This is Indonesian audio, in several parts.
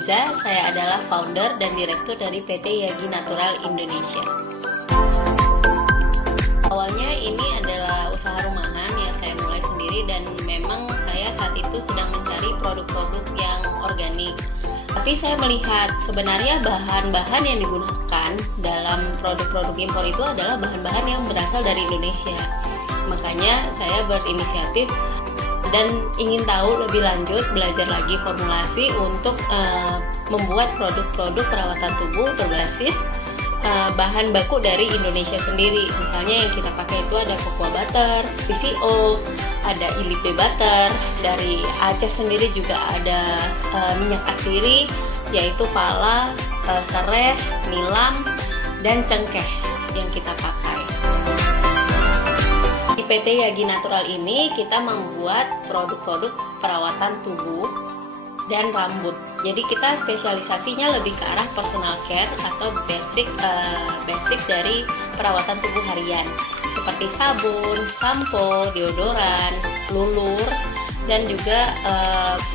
Liza, saya adalah founder dan direktur dari PT Yagi Natural Indonesia. Awalnya ini adalah usaha rumahan yang saya mulai sendiri dan memang saya saat itu sedang mencari produk-produk yang organik. Tapi saya melihat sebenarnya bahan-bahan yang digunakan dalam produk-produk impor itu adalah bahan-bahan yang berasal dari Indonesia. Makanya saya berinisiatif dan ingin tahu lebih lanjut, belajar lagi formulasi untuk membuat produk-produk perawatan tubuh berbasis bahan baku dari Indonesia sendiri. Misalnya yang kita pakai itu ada cocoa butter, PCO, ada Ilipe butter, dari Aceh sendiri juga ada minyak atsiri, yaitu pala, sereh, nilam, dan cengkeh yang kita pakai. Di PT Yagi Natural ini kita membuat produk-produk perawatan tubuh dan rambut. Jadi kita spesialisasinya lebih ke arah personal care atau basic dari perawatan tubuh harian, seperti sabun, sampo, deodoran, lulur, dan juga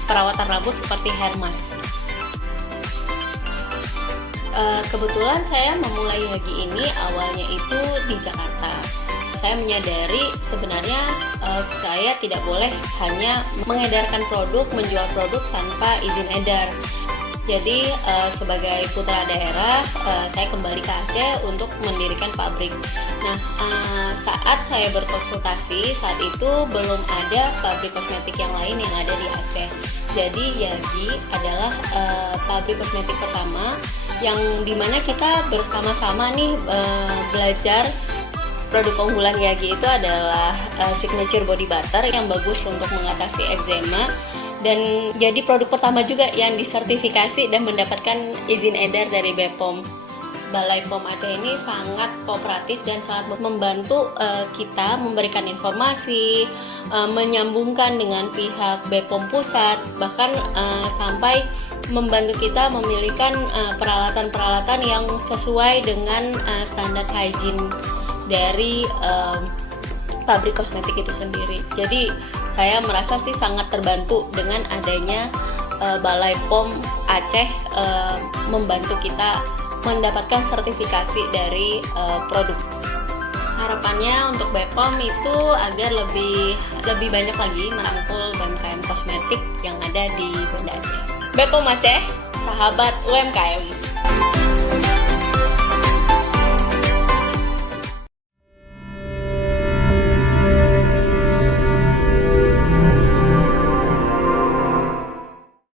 perawatan rambut seperti hair mask. Kebetulan saya memulai Yagi ini awalnya itu di Jakarta. Saya menyadari sebenarnya saya tidak boleh hanya mengedarkan produk, menjual produk tanpa izin edar. Jadi sebagai putra daerah, saya kembali ke Aceh untuk mendirikan pabrik. Nah, saat saya berkonsultasi, saat itu belum ada pabrik kosmetik yang lain yang ada di Aceh. Jadi Yagi adalah pabrik kosmetik pertama yang dimana kita bersama-sama nih belajar. Produk unggulan Yagi itu adalah signature body butter yang bagus untuk mengatasi eczema dan jadi produk pertama juga yang disertifikasi dan mendapatkan izin edar dari BPOM. Balai POM Aceh ini sangat kooperatif dan sangat membantu kita memberikan informasi, menyambungkan dengan pihak BPOM pusat, bahkan sampai membantu kita memilihkan peralatan-peralatan yang sesuai dengan standar hygiene dari pabrik kosmetik itu sendiri. Jadi saya merasa sih sangat terbantu dengan adanya Balai POM Aceh membantu kita mendapatkan sertifikasi dari produk. Harapannya untuk BPOM itu agar lebih banyak lagi merangkul UMKM kosmetik yang ada di Banda Aceh. BPOM Aceh, sahabat UMKM.